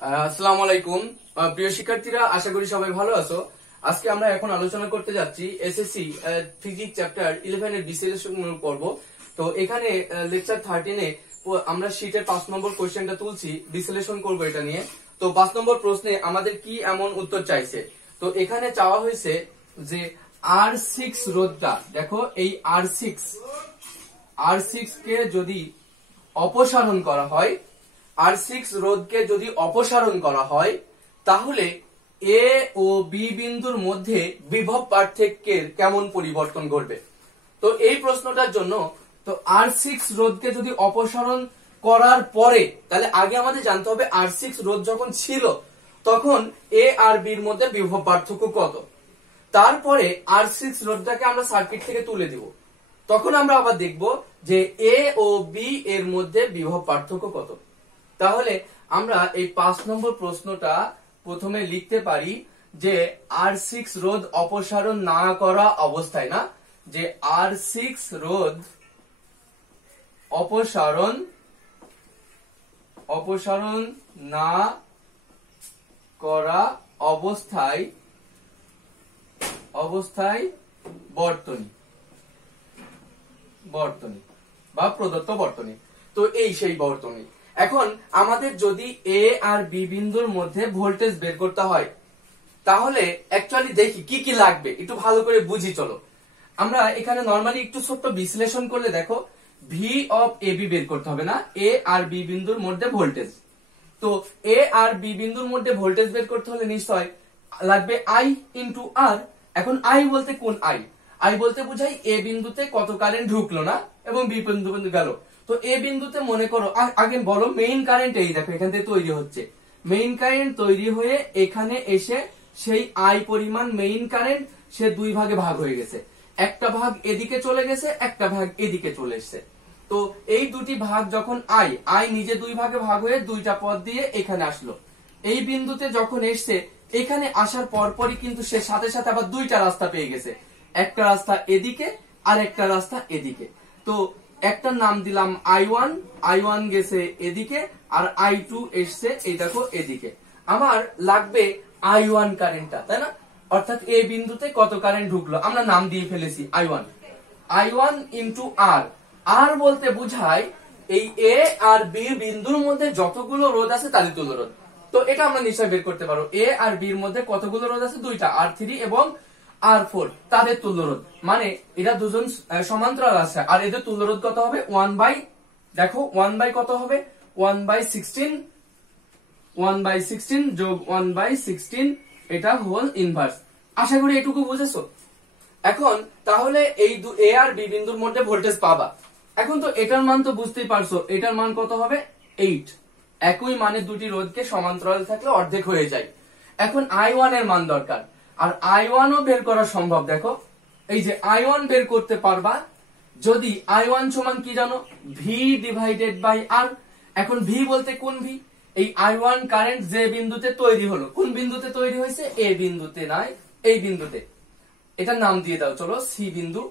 আসসালামু আলাইকুম প্রিয় শিক্ষার্থীরা, আশা করি সবাই ভালো আছো। আজকে আমরা এখন আলোচনা করতে যাচ্ছি এসএসসি ফিজিক্স চ্যাপ্টার 11 এর বিশ্লেষণমূলক পর্ব। তো এখানে লেকচার 13 এ আমরা শীটের 5 নম্বর কোশ্চেনটা তুলছি, বিশ্লেষণ করব এটা নিয়ে। তো 5 নম্বর প্রশ্নে আমাদের কি এমন উত্তর চাইছে। তো এখানে চাওয়া হয়েছে যে R6 রোধটা, দেখো এই R6 কে যদি অপসারণ করা হয়, R6 রোধকে যদি অপসারণ করা হয়, তাহলে এ ও বি বিন্দুর মধ্যে বিভব পার্থক্যের কেমন পরিবর্তন ঘটবে। তো এই প্রশ্নটার জন্য তো R6 রোধকে যদি অপসারণ করার পরে, তাহলে আগে আমাদের জানতে হবে R6 রোধ যখন ছিল তখন এ আর বির মধ্যে বিভব পার্থক্য কত। তারপরে R6 রোধটাকে আমরা সার্কিট থেকে তুলে দিব, তখন আমরা আবার দেখব যে এ ও বি এর মধ্যে বিভব পার্থক্য কত। তাহলে আমরা এই 5 নম্বর প্রশ্নটা প্রথমে লিখতে পারি যে R6 রোধ অপসারণ না করা অবস্থায়, না যে R6 রোধ অপসারণ না করা অবস্থায় বর্তনী বা প্রদত্ত বর্তনী। তো এই সেই বর্তনী। এখন আমাদের যদি এ আর বি বিন্দুর মধ্যে ভোল্টেজ বের করতে হয়, তাহলে অ্যাকচুয়ালি দেখি কি কি লাগবে, একটু ভালো করে বুঝি। চলো আমরা এখানে নরমালি একটু ছোট্ট বিশ্লেষণ করলে দেখো, ভি অফ এ বি বের করতে হবে, না এ আর বি বিন্দুর মধ্যে ভোল্টেজ। তো এ আর বি বিন্দুর মধ্যে ভোল্টেজ বের করতে হলে নিশ্চয় লাগবে আই ইন্টু আর। এখন আই বলতে কোন আই বলতে বুঝাই এ বিন্দুতে কত কারেন্ট ঢুকলো, না এবং বি বিন্দু গেল। তো এ বিন্দুতে মনে করো আগে বলো মেইন কারেন্ট, এই দেখো এখান থেকে তৈরি হচ্ছে মেইন কারেন্ট, তৈরি হয়ে এখানে এসে সেই আই পরিমাণ মেইন কারেন্ট সে দুই ভাগে ভাগ হয়ে গেছে, একটা ভাগ এদিকে চলে গেছে, একটা ভাগ এদিকে চলে এসছে। তো এই দুটি ভাগ যখন আই নিজে দুই ভাগে ভাগ হয়ে দুইটা পথ দিয়ে এখানে আসলো, এই বিন্দুতে যখন এসছে, এখানে আসার পরপরই কিন্তু সে সাথে সাথে আবার দুইটা রাস্তা পেয়ে গেছে, একটা রাস্তা এদিকে আর একটা রাস্তা এদিকে। তো একটা নাম দিলাম I1 গেছে এদিকে, আর I2 এসছে এই দেখো এদিকে। আমার লাগবে I1 কারেন্টটা, তাই না? অর্থাৎ এ বিন্দুতে কত কারেন্ট ঢুকলো আমরা নাম দিয়ে ফেলেছি I1 ইন্টু আর বলতে বুঝায় এই এ আর বি বিন্দুর মধ্যে যতগুলো রোধ আছে তাদের তুল্য রোধ। তো এটা আমরা নিশ্চয় বের করতে পারো, এ আর বির মধ্যে কতগুলো রোধ আছে, দুইটা, R3 এবং R4, তাদের তুল্য রোধ। মানে এরা দুজন সমান্তরাল আছে, আর এদের তুল্য রোধ কত হবে, 1 কত হবে, 1/16 যোগ 1/16, এটা হোল ইনভার্স। আশা করি এটুকু বুঝেছো। এখন তাহলে এই এ আর বি বিন্দুর মধ্যে ভোল্টেজ পাবা। এখন তো এটার মান তো বুঝতেই পারছো, এটার মান কত হবে, 8। একই মানে দুটি রোধকে সমান্তরাল থাকলে অর্ধেক হয়ে যায়। এখন I1 এর মান দরকার, আর I1 ও বের করা সম্ভব। দেখো এই যে I1 বের করতে পারবা যদি I1 সমান কি জানো, ভি ডিভাইডেড বাই আর। এখন ভি বলতে কোন ভি, এই I1 কারেন্ট যে বিন্দুতে তৈরি হলো, কোন বিন্দুতে তৈরি হয়েছে, এ বিন্দুতে, নয় এই বিন্দুতে, এটার নাম দিয়ে দাও চলো সি বিন্দু।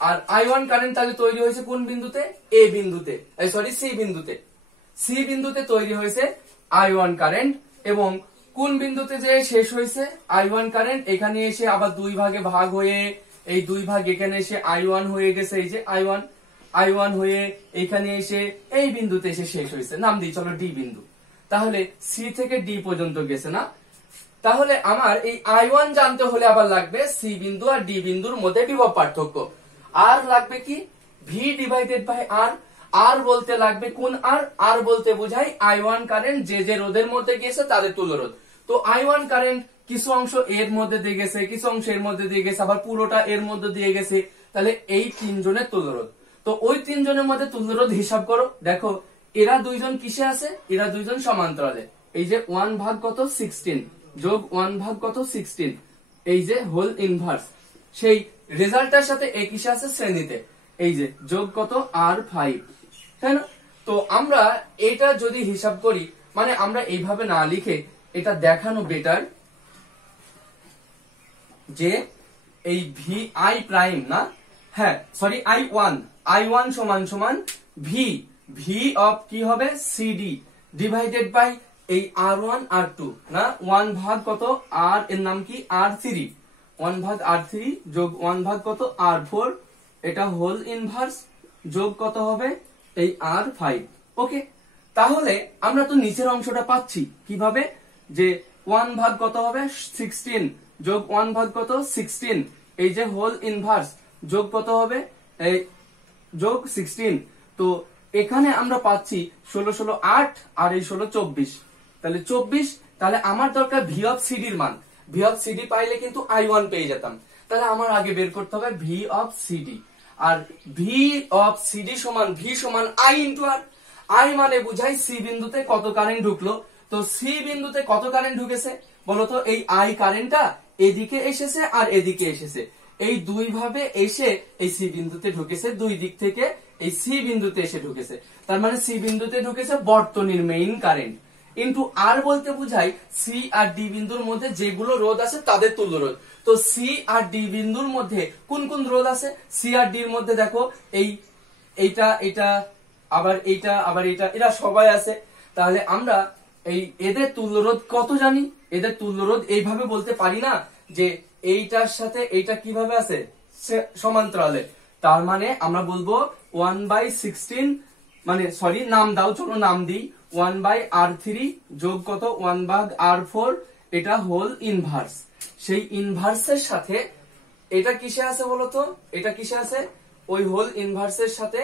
আর I1 কারেন্ট তাহলে তৈরি হয়েছে কোন বিন্দুতে, এ বিন্দুতে, সরি সি বিন্দুতে তৈরি হয়েছে I1 কারেন্ট, এবং কোন বিন্দুতে যে শেষ হয়েছে I1 কারেন্ট, এখানে এসে আবার দুই ভাগে ভাগ হয়ে এই দুই ভাগ এখানে এসে I1 হয়ে গেছে, এই যে I1 হয়ে এখানে এসে এই বিন্দুতে এসে শেষ হয়েছে, নাম দিই চলো ডি বিন্দু। তাহলে সি থেকে ডি পর্যন্ত গেছে, না? তাহলে আমার এই I1 জানতে হলে আবার লাগবে সি বিন্দু আর ডি বিন্দুর মধ্যে বিভব পার্থক্য। আর লাগবে কি, ভি ডিভাইডেড বাই আর বলতে লাগবে কোন আর বলতে বোঝায় I1 কারেন্ট যে রোধের মধ্যে গিয়েছে তাদের তুল্য রোধ। তো I1 কারেন্ট কিছু অংশ এর মধ্যে দিয়ে গেছে, কিছু অংশ এর মধ্যে দিয়ে গেছে, আবার পুরোটা এর মধ্যে দিয়ে গেছে, তাহলে এই তিনজনের তুল্য রোধ। তো ওই তিনজনের মধ্যে তুল্য রোধ হিসাব করো। দেখো এরা দুইজন কিসে আছে, এরা দুইজন সমান্তরালে। এই যে 1/16 যোগ 1/16, এই যে হোল ইনভার্স, সেই রেজাল্টটার সাথে এ কিসে আছে, শ্রেণীতে, এই যে যোগ কত R5, তাই না? তো আমরা এটা যদি হিসাব করি, মানে আমরা এইভাবে না লিখে এটা দেখানো বেটার যে এই ভি আই প্রাইম, না হ্যাঁ সরি I1 সমান সমান ভি অফ কি হবে, সিডি ডিভাইডেড বাই এই R1 R2 না 1 ভাগ কত আর এর নাম কি R3, 1 ভাগ R3 যোগ 1 ভাগ কত R4 এটা হোল ইনভার্স যোগ কত হবে এই R5। ওকে, তাহলে আমরা তো নিচের অংশটা পাচ্ছি কিভাবে, যে 1 ভাগ কত হবে 16 যোগ 1 ভাগ কত 16 এই যে হোল ইনভার্স যোগ কত হবে এই যোগ 16। তো এখানে আমরা পাচ্ছি 16 16 8 আর এই 16 24, তাহলে 24। তাহলে আমার দরকার ভি অফ সিডি এর মান, ভি অফ সিডি পাইলে কিন্তু I1 পেয়ে যেতাম। তাহলে আমার আগে বের করতে হবে ভি অফ সিডি, আর ভি অফ সিডি সমান ভি সমান I ইন্টু আর। I মানে বুঝাই সি বিন্দুতে কত কারেন্ট ঢুকলো, তো সি বিন্দুতে কত কারেন্ট ঢুকেছে বলতো, এই I কারেন্টটা এদিকে এসেছে আর এদিকে এসেছে, এই দুই ভাবে এসে এই সি বিন্দুতে ঢুকেছে, দুই দিক থেকে এই সি বিন্দুতে এসে ঢুকেছে, তার মানে সি বিন্দুতে ঢুকেছে বর্তনীর মেইন কারেন্ট। ইন্টু আর বলতে বুঝাই সি আর ডি বিন্দুর মধ্যে যেগুলো রোধ আছে তাদের তুল্য রোধ। তো সি আর ডি বিন্দুর মধ্যে কোন কোন রোধ আছে, সি আর ডির মধ্যে দেখো এইটা এটা আবার এইটা আবার এইটা, এরা সবাই আছে। তাহলে আমরা এই এদের তুল্য রোধ কত জানি, এদের তুল্য রোধ এইভাবে বলতে পারি না যে এইটার সাথে এইটা কিভাবে আছে সমান্তরালে, তার মানে আমরা বলবো 1/16 মানে সরি নাম দাও, চলো নাম দিই 1/R3 যোগ কত 1/R4 এটা হোল ইনভার্স। সেই ইনভার্সের সাথে এটা কিসে আছে বলতো, এটা কিসে আছে ওই হোল ইনভার্সের সাথে।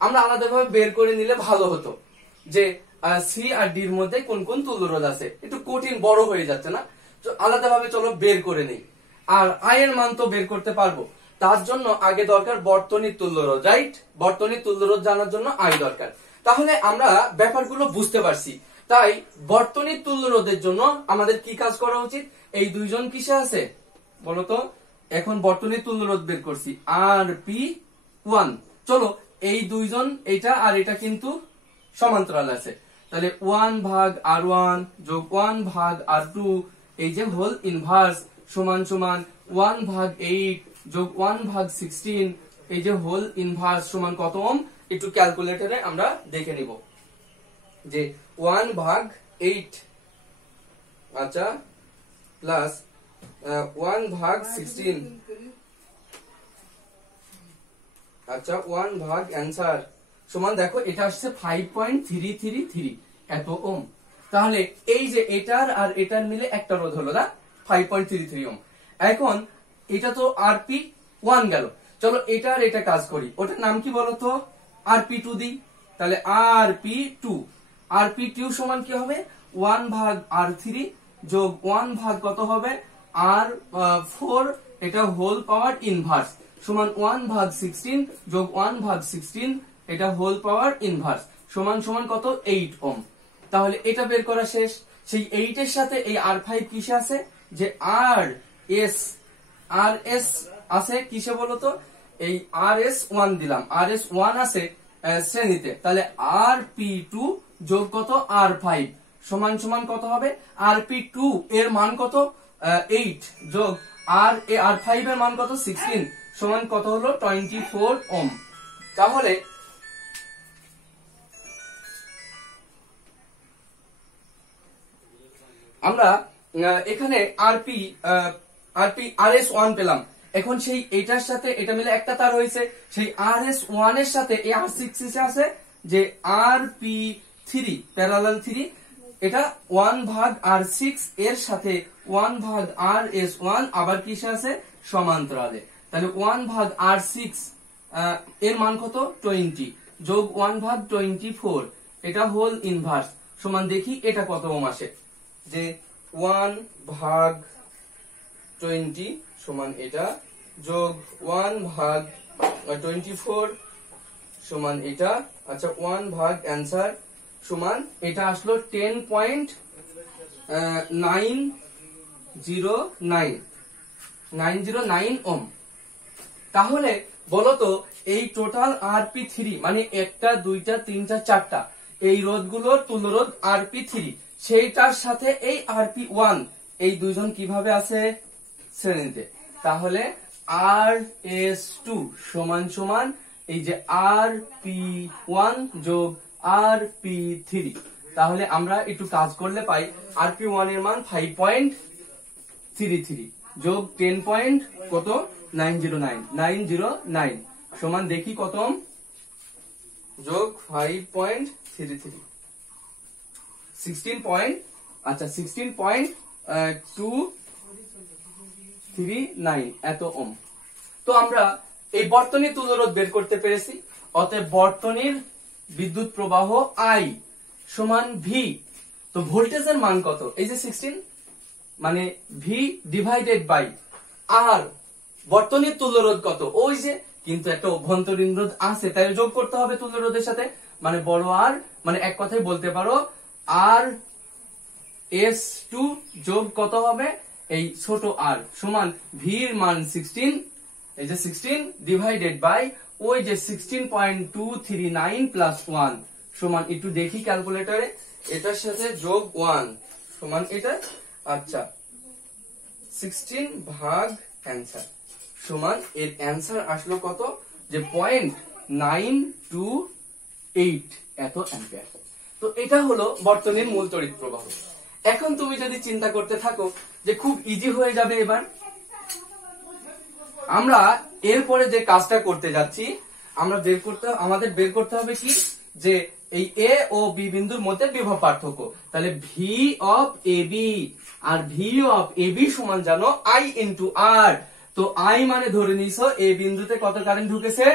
আমরা আলাদাভাবে বের করে নিলে ভালো হতো যে সি আর ডির মধ্যে কোন কোন তুল্যরোধ আছে, একটু কঠিন বড় হয়ে যাচ্ছে না, তো আলাদাভাবে চলো বের করে নেই। আর আই এর মান তো বের করতে পারবো, তার জন্য আগে দরকার বর্তনীর তুল্যরোধ, রাইট? বর্তনীর তুল্যরোধ জানার জন্য আই দরকার। তাহলে আমরা ব্যাপারগুলো বুঝতে পারছি, তাই বর্তনীর তুল্যরোধের জন্য আমাদের কি কাজ করা উচিত, এই দুইজন কিসে আছে বলতো, এখন বর্তনীর তুল্যরোধ বের করছি RP1, চলো এই দুইজন এটা আর এটা কিন্তু সমান্তরাল আছে, তাহলে 1 ভাগ R1 যোগ 1 ভাগ R2 এই যে হোল ইনভার্স সমান সমান 1 ভাগ 8 যোগ 1 ভাগ 16 এই যে হোল ইনভার্স সমান কত ওহম, একটু ক্যালকুলেটরে আমরা দেখে নিব যে 1 ভাগ 8 আচ্ছা প্লাস 1 ভাগ 16 আচ্ছা 1 ভাগ অ্যান্সার সমান দেখো এটা আসছে 5.333 এত ওহম। তাহলে এই যে এটার আর এটার মিলে একটা রোধ হলো না 5.33 ওহম। এখন এটা তো RP1 গেল, চলো এটা আর এটা কাজ করি, ওটার নাম কি বলতো RP2 দিই। তাহলে RP2 সমান কি হবে 1 ভাগ R3 যোগ 1 ভাগ কত হবে R4 এটা হোল পাওয়ার ইনভার্স সমান 1 ভাগ 16 যোগ 1 ভাগ 16 এটা হোল পাওয়ার ইনভার্স সমান সমান কত 8 ওহম। তাহলে এটা বের করা শেষ। সেই 8 এর সাথে এই R5 কিসে আছে, যে RS আছে কিসে বলতো, এই RS1 দিলাম, RS1 আছে শ্রেণীতে, তাহলে RP2 যোগ কত R5 সমান সমান কত হবে, RP2 এর মান কত 8 যোগ R5 এর মান কত 16 সমান কত হলো 24 ওহম। তাহলে আমরা এখানে RS1 পেলাম। এখন সেই এটার সাথে এটা মিলে একটা তার হয়েছে, সেই RS1 এর সাথে এই R6 আছে যে RP3 প্যারালাল 3 এটা 1 ভাগ R6 এর সাথে 1 ভাগ RS1 আবার কিসে আছে সমান্তরালে, তাহলে 1 ভাগ R6 এর মান কত 20 যোগ 1 ভাগ 24 এটা হোল ইনভার্স সমান দেখি এটা কত ওহম আসে, যে 1 ভাগ 20 সমান এটা যোগ 1 ভাগ 24 সমান এটা, আচ্ছা 1 ভাগ অ্যান্সার সমান এটা আসলো 10.909 ওহম। তাহলে বলতো এই টোটাল RP3 মানে একটা দুইটা তিনটা চারটা এই রোধগুলোর তুল্যরোধ RP3 সেইটার সাথে এই RP1 এই দুইজন কিভাবে আছে শ্রেণীতে, তাহলে RS2 সমান সমান এই যে RP1 যোগ RP3, তাহলে আমরা একটু কাজ করলে পাই RP1 এর মান 5.33 যোগ 10 পয়েন্ট কত 909 সমান দেখি কত যোগ 5.33 16 পয়েন্ট আচ্ছা 16.239 এত ওম। তো আমরা এই বর্তনীর তুল্যরোধ বের করতে পেরেছি। অতএব বর্তনীর বিদ্যুৎ প্রবাহ I সমান V। তো ভোল্টেজের মান কত? এই যে 16 মানে V ডিভাইডেড বাই R। বর্তনীর তুল্যরোধ কত? ওই যে, কিন্তু একটা অভ্যন্তরীণ রোধ আছে, তাই যোগ করতে হবে তুল্যরোধের সাথে, মানে বড় R, মানে এক কথায় বলতে পারো RS2 যোগ কত হবে এই ছোট r সমান V এর মান 16, এই যে 16 ডিভাইডেড বাই ওই যে 16.239 প্লাস 1 সমান একটু দেখি ক্যালকুলেটরে, এটার সাথে যোগ 1 সমান এটা, আচ্ছা 16 ভাগ অ্যান্সার সমান এর অ্যান্সার আসলো কত যে 0.928 এত অ্যাম্পিয়ার। তো এটা হলো বর্তনীর মূল তড়িৎ প্রবাহ। এখন তুমি যদি চিন্তা করতে থাকো যে খুব ইজি হয়ে যাবে, এবার আমরা এরপরে যে কাজটা করতে যাচ্ছি আমাদের বের করতে হবে কি যে এই এ ও বি বিন্দুর মধ্যে বিভব পার্থক্য। তাহলে ভি অফ এ বি আর ভি অফ এ বি সমান জানো I ইন্টু আর। তো I মানে ধরে নিছো এ বিন্দুতে কত কারেন্ট ঢুকেছে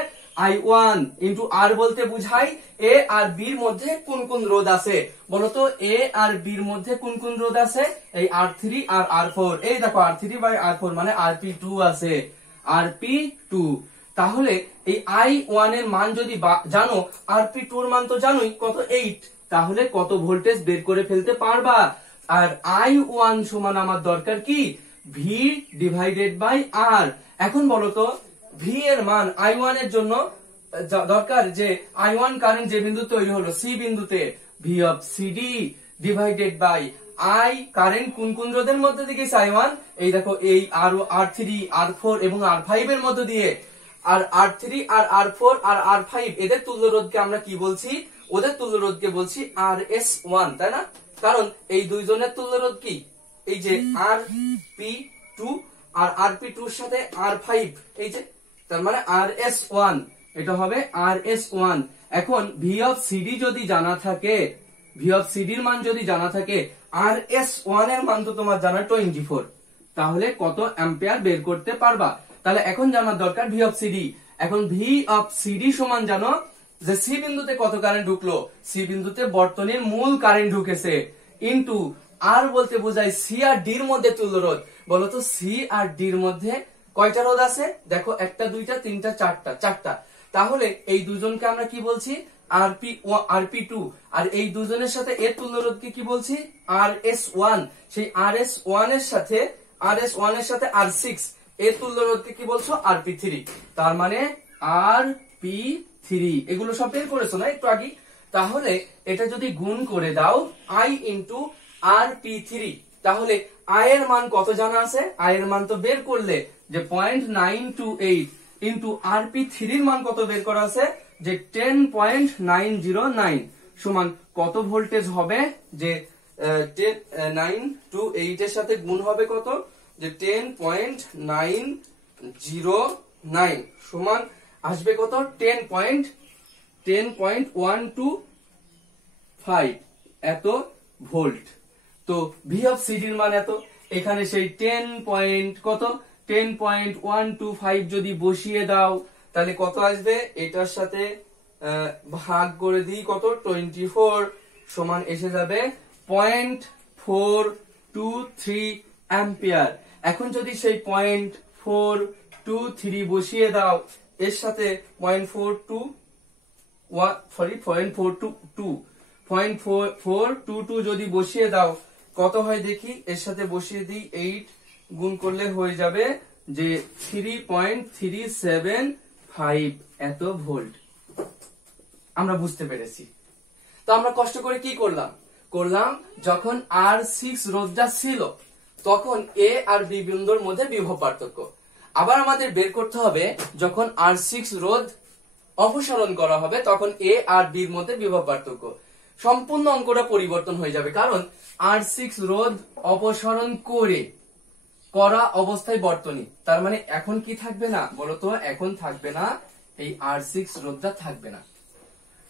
I1 ইন্টু আর বলতে বুঝাই এ আর বির মধ্যে কোন কোন রোধ আছে বলতো, এ আর বির মধ্যে কোন কোন রোধ আছে, এই R3 আর R4, এই দেখো R3 বাই R4 মানে RP2 আছে, RP2। তাহলে এই I1 এর মান যদি জানো, RP2 এর মান তো জানোই কত 8, তাহলে কত ভোল্টেজ বের করে ফেলতে পারবা। আর I1 সমান আমার দরকার কি V ডিভাইডেড বাই R। এখন বলো তো V এর মান I1 এর জন্য দরকার যে I1 কারেন্ট যে বিন্দু তৈরি হলো C বিন্দুতে, V of CD divided by I current কোন কোন রোধের মধ্যে দিয়ে গেছে I1, এই দেখো এই R3 R4 এবং R5 এর মধ্যে দিয়ে। আর R3 আর R4 আর R5 এদের তুল্য রোধকে আমরা কি বলছি, ওদের তুল্য রোধকে বলছি RS1, তাই না? কারণ এই দুইজনের তুল্য রোধ কি, এই যে RP2 আর RP2 এর সাথে R5, এই যে তার মানে RS1, এটা হবে RS1। এখন V অফ CD যদি জানা থাকে, V অফ CD এর মান যদি জানা থাকে, RS1 এর মান তো তোমার জানা 24, তাহলে কত অ্যাম্পিয়ার বের করতে পারবা। তাহলে এখন জানার দরকার V অফ CD। এখন V অফ CD সমান জানো যে C বিন্দুতে কত কারেন্ট ঢুকলো, C বিন্দুতে বর্তনীর মূল কারেন্ট ঢুকেছে, ইনটু R বলতে বোঝায় C আর D এর মধ্যে তুল্য রোধ। বলতো C আর D এর মধ্যে কয়টা রোধ আছে, দেখো একটা দুইটা তিনটা চারটা। তাহলে এই দুজনকে আমরা কি বলছি RP2, আর এই দুজনের সাথে এর তুল্য রোধকে কি বলছি RS1। সেই RS1 এর সাথে R6 এর তুল্য রোধকে কি বলছো RP3। তার মানে RP3 এগুলো সব বের করেছো না একটু আগে। তাহলে এটা যদি গুণ করে দাও I ইন্টু RP3, তাহলে I এর মান কত জানা আছে, I এর মান তো বের করলে যে 0.928 ইন্টু RP3 এর মান কত বের করা আছে যে 10.909 সমান কত ভোল্টেজ হবে যে 928 এর সাথে গুণ হবে কত যে 10.909 সমান আসবে কত 10.125 এত ভোল্ট। তো V অফ CD এর মান এত, এখানে সেই 10.125 যদি বসিয়ে দাও তাহলে কত আসবে, এটার সাথে ভাগ করে দিই কত 24 সমান এসে যাবে 0.423 অ্যাম্পিয়ার। এখন যদি সেই 0.423 বসিয়ে দাও এর সাথে 0.422 যদি বসিয়ে দাও কত হয় দেখি, এর সাথে বসিয়ে দিই 8 গুণ করলে হয়ে যাবে যে 3.375 এত ভোল্ট। আমরা বুঝতে পেরেছি। তো আমরা কষ্ট করে কি করলাম যখন R6 রোধটা ছিল তখন A আর B বিন্দুর মধ্যে বিভব পার্থক্য। আবার আমাদের বের করতে হবে যখন R6 রোধ অপসারণ করা হবে তখন A আর B এর মধ্যে বিভব পার্থক্য। সম্পূর্ণ অঙ্কটা পরিবর্তন হয়ে যাবে, কারণ R6 রোধ অপসারণ করা অবস্থায় বর্তনী, তার মানে এখন কি থাকবে না বলতো, এখন থাকবে না এই R6 রোধটা থাকবে না।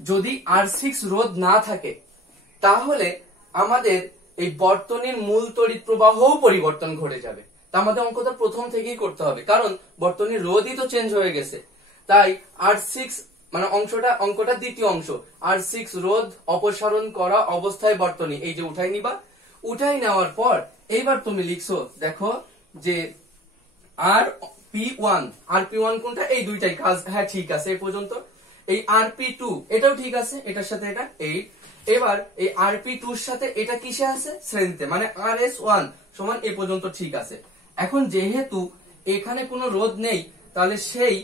যদি R6 রোধ না থাকে তাহলে আমাদের এই বর্তনীর মূল তড়িৎ প্রবাহও পরিবর্তন ঘটে যাবে। তা আমাদের অঙ্কটা প্রথম থেকেই করতে হবে, কারণ বর্তনীর রোধই তো চেঞ্জ হয়ে গেছে। তাই R6 মানে অঙ্কটা দ্বিতীয় অংশ, R6 রোধ অপসারণ করা অবস্থায় বর্তনী, এই যে উঠাই নিবা। উঠাই নেওয়ার পর এইবার তুমি লিখছো, দেখো যে RP1 কোনটা, এই দুইটাই কাজ, হ্যাঁ ঠিক আছে এই পর্যন্ত। এই RP2 এটাও ঠিক আছে, এটার সাথে এটা 8। এবার এই RP2 এর সাথে এটা কিসে আছে, শ্রেণীতে, মানে RS1 সমান এ পর্যন্ত ঠিক আছে। এখন যেহেতু এখানে কোনো রোধ নেই, তাহলে সেই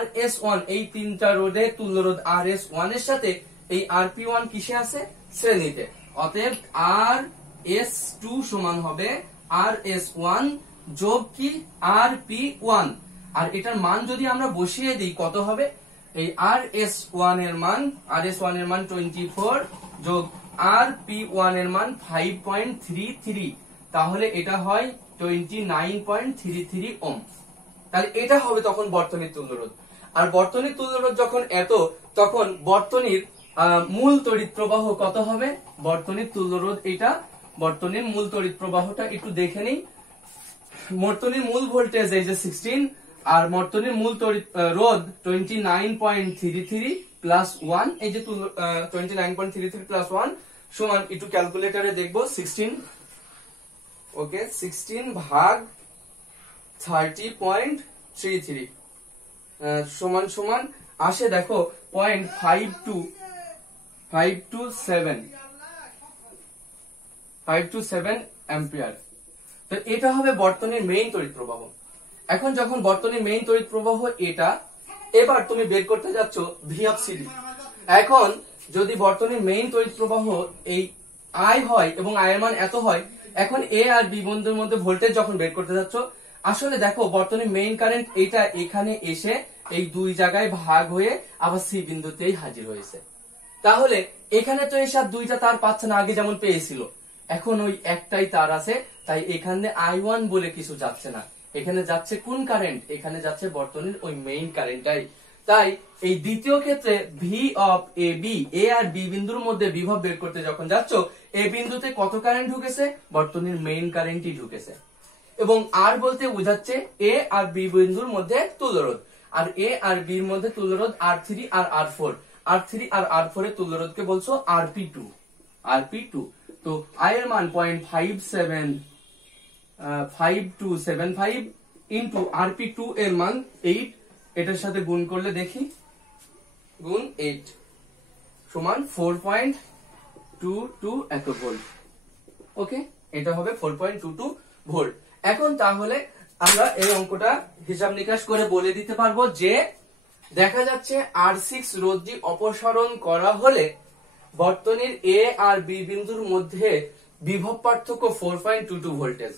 RS1 এই তিনটা রোধের তুল্য রোধ RS1 এর সাথে এই RP1 কিসে আছে, শ্রেণীতে। অতএব RS2 সমান হবে RS1 যোগ কি RP1, আর এটার মান যদি আমরা বসিয়ে দিই কত হবে, এই RS1 এর মান 24 যোগ RP1 এর মান 5.33, তাহলে এটা হয় 29.33 ওহম। তাহলে এটা হবে তখন বর্তনীর তুল্যরোধ। আর বর্তনীর তুল্যরোধ যখন এত, তখন বর্তনীর মূল তড়িৎ প্রবাহ কত হবে, বর্তনীর তুল্যরোধ এটা, বর্তনীর মূল তড়িৎ প্রবাহটা একটু দেখে নিই। বর্তনীর মূল ভোল্টেজ এই যে 16, আর বর্তনীর মূল তড়িৎ রোধ 29.33 প্লাস 1, এই যে 29.33 প্লাস 1 সমান, একটু ক্যালকুলেটরে দেখবো, 16 ওকে 16 ভাগ 30.33 সমান সমান আসে দেখো 527 অ্যাম্পিয়ার। তো এটা হবে বর্তনীর মেইন তড়িৎ প্রবাহ। এখন যখন বর্তনীর মেইন তড়িৎ প্রবাহ এটা, এবার তুমি বের করতে যাচ্ছ ভি অফ সিডি। এখন যদি বর্তনীর মেইন তড়িৎ প্রবাহ এই আই হয় এবং আই এর মান এত হয়, এখন এ আর বি বিন্দুর মধ্যে ভোল্টেজ যখন বের করতে যাচ্ছ, আসলে দেখো বর্তনীর মেইন কারেন্ট এটা এখানে এসে এই দুই জায়গায় ভাগ হয়ে আবার সি বিন্দুতেই হাজির হয়েছে। তাহলে এখানে তো এসব দুইটা তার পাচ্ছে না, আগে যেমন পেয়েছিল, এখন ওই একটাই তার আছে, তাই এখানে I1 বলে কিছু যাচ্ছে না, এখানে যাচ্ছে কোন কারেন্ট, এখানে যাচ্ছে বর্তনীর ওই মেইন কারেন্টটাই। তাই এই দ্বিতীয় ক্ষেত্রে V of A B, A আর বি বিন্দুর মধ্যে বিভব বের করতে যখন যাচ্ছ, এ বিন্দুতে কত কারেন্ট ঢুকেছে, বর্তনীর মেইন কারেন্টই ঢুকেছে। এবং আর বলতে বোঝাচ্ছে এ আর বি বিন্দুর মধ্যে তুল্যরোধ, আর এ আর বির মধ্যে তুল্যরোধ R3 আর R4, R3 আর R4 এর তুল্যরোধকে বলছো RP2। তো আই এর মান 0.5275 ইন্টু RP2 এর মান 8, এটার সাথে গুণ করলে দেখি, গুণ 8 সমান 4.22 এত ভোল্ট। ওকে, এটা হবে 4.22 ভোল্ট। এখন তাহলে আমরা এই অঙ্কটা হিসাব নিকাশ করে বলে দিতে পারবো যে দেখা যাচ্ছে R6 রোধটি অপসারণ করা হলে বর্তনীর এ আর বি বিন্দুর মধ্যে বিভব পার্থক্য 4.22 ভোল্টেজ।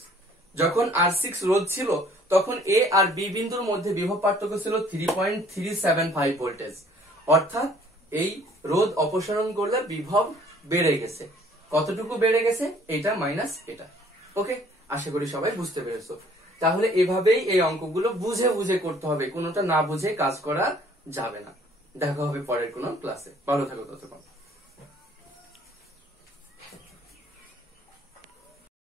যখন R6 রোধ ছিল তখন এ আর বি বিন্দুর মধ্যে বিভব পার্থক্য ছিল 3.375 ভোল্টেজ। অর্থাৎ এই রোধ অপসারণ করলে বিভব বেড়ে গেছে। কতটুকু বেড়ে গেছে, এটা মাইনাস এটা। ওকে, আশা করি সবাই বুঝতে পেরেছো। তাহলে এভাবেই এই অঙ্কগুলো বুঝে বুঝে করতে হবে, কোনোটা না বুঝে কাজ করা যাবে না। দেখা হবে পরের কোনো ক্লাসে। ভালো থাকো ততক্ষণ।